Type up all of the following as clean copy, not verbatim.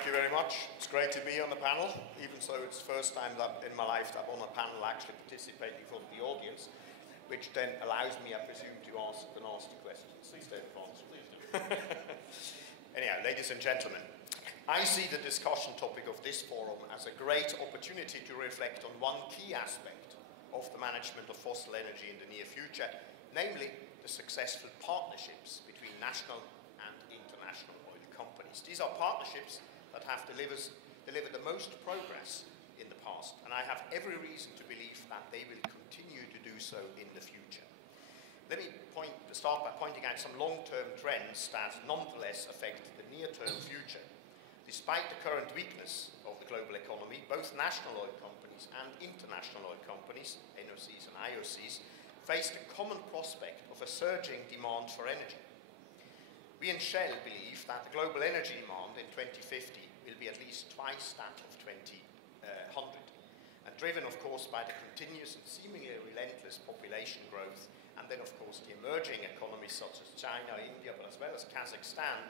Thank you very much. It's great to be on the panel, even so it's the first time that in my life that I'm on a panel actually participating from the audience, which then allows me, I presume, to ask the nasty questions instead of answering. Anyhow, ladies and gentlemen, I see the discussion topic of this forum as a great opportunity to reflect on one key aspect of the management of fossil energy in the near future, namely the successful partnerships between national and international oil companies. These are partnerships that have delivered the most progress in the past, and I have every reason to believe that they will continue to do so in the future. Let me start by pointing out some long-term trends that nonetheless affect the near-term future. Despite the current weakness of the global economy, both national oil companies and international oil companies, NOCs and IOCs, face the common prospect of a surging demand for energy. We in Shell believe that the global energy demand in 2050 will be at least twice that of 2100, and driven, of course, by the continuous and seemingly relentless population growth, and then, of course, the emerging economies such as China, India, but as well as Kazakhstan,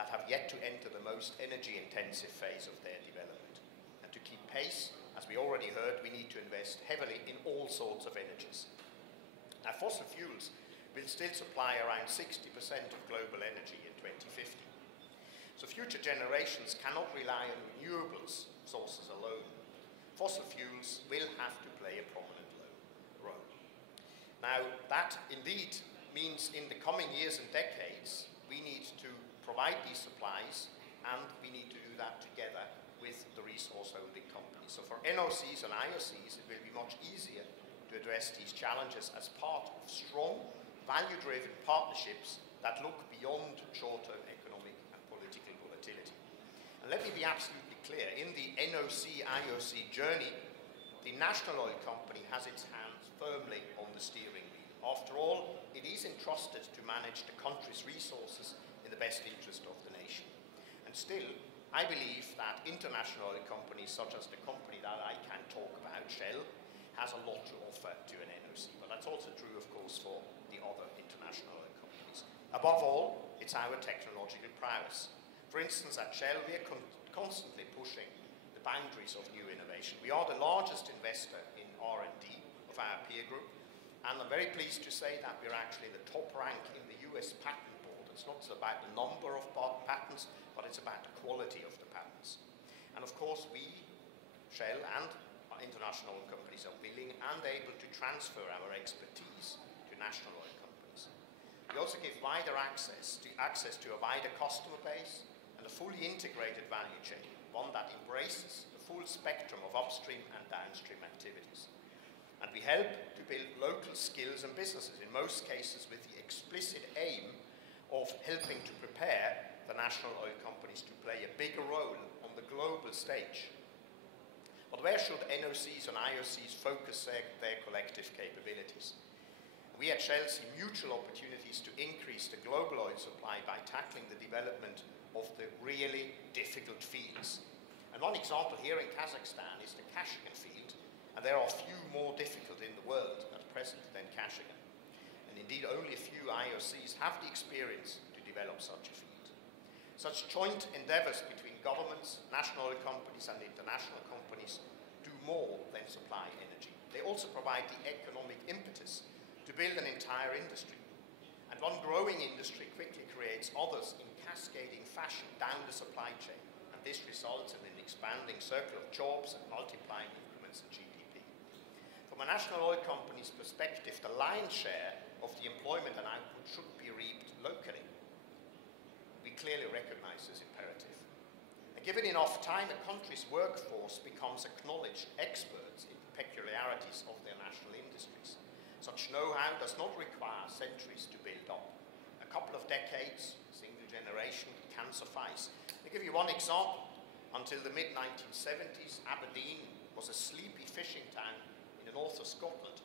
that have yet to enter the most energy-intensive phase of their development. And to keep pace, as we already heard, we need to invest heavily in all sorts of energies. Now, fossil fuels will still supply around 60% of global energy in 2050. So future generations cannot rely on renewables sources alone. Fossil fuels will have to play a prominent role. Now, that indeed means in the coming years and decades, we need to provide these supplies, and we need to do that together with the resource-holding companies. So for NOCs and IOCs, it will be much easier to address these challenges as part of strong, value-driven partnerships that look beyond short-term economic and political volatility. And let me be absolutely clear, in the NOC-IOC journey, the national oil company has its hands firmly on the steering wheel. After all, it is entrusted to manage the country's resources in the best interest of the nation. And still, I believe that international oil companies, such as the company that I can talk about, Shell, has a lot to offer to an NOC, but that's also true, of course, for the other international oil companies. Above all, it's our technological prowess. For instance, at Shell, we are constantly pushing the boundaries of new innovation. We are the largest investor in R&D of our peer group, and I'm very pleased to say that we're actually the top rank in the US patent board. It's not about the number of patents, but it's about the quality of the patents. And of course, we, Shell and international oil companies, are willing and able to transfer our expertise to national oil companies. We also give wider access to a wider customer base and a fully integrated value chain, one that embraces the full spectrum of upstream and downstream activities. And we help to build local skills and businesses, in most cases with the explicit aim of helping to prepare the national oil companies to play a bigger role on the global stage. But where should NOCs and IOCs focus their collective capabilities? We at Shell see mutual opportunities to increase the global oil supply by tackling the development of the really difficult fields. And one example here in Kazakhstan is the Kashagan field, and there are few more difficult in the world at present than Kashagan. And indeed, only a few IOCs have the experience to develop such a field. Such joint endeavors between governments, national oil companies, and international companies do more than supply energy. They also provide the economic impetus to build an entire industry. And one growing industry quickly creates others in cascading fashion down the supply chain. And this results in an expanding circle of jobs and multiplying increments in GDP. From a national oil company's perspective, the lion's share of the employment and output should be reaped locally. We clearly recognize this imperative. And given enough time, a country's workforce becomes acknowledged experts in the peculiarities of their national industries. Such know-how does not require centuries to build up. A couple of decades, a single generation, can suffice. To give you one example, until the mid-1970s, Aberdeen was a sleepy fishing town in the north of Scotland.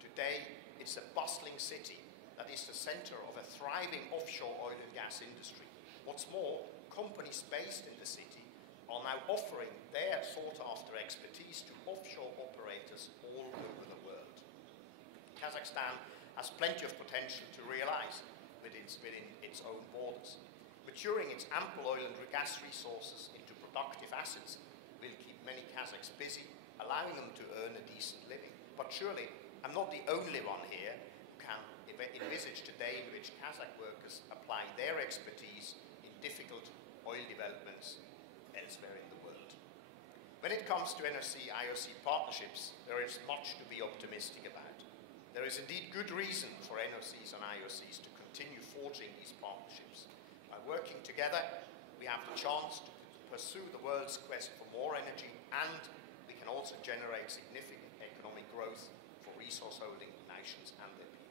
Today, it's a bustling city that is the center of a thriving offshore oil and gas industry. What's more, companies based in the city are now offering their sought-after expertise to offshore operators all over the world. Kazakhstan has plenty of potential to realize within its own borders, maturing its ample oil and gas resources into productive assets will keep many Kazakhs busy, allowing them to earn a decent living. But surely, I'm not the only one here who can envisage today in which Kazakh workers apply their expertise in difficult oil developments elsewhere in the world. When it comes to NOC-IOC partnerships, there is much to be optimistic about. There is indeed good reason for NOCs and IOCs to continue forging these partnerships. By working together, we have the chance to pursue the world's quest for more energy, and we can also generate significant economic growth for resource-holding nations and their people.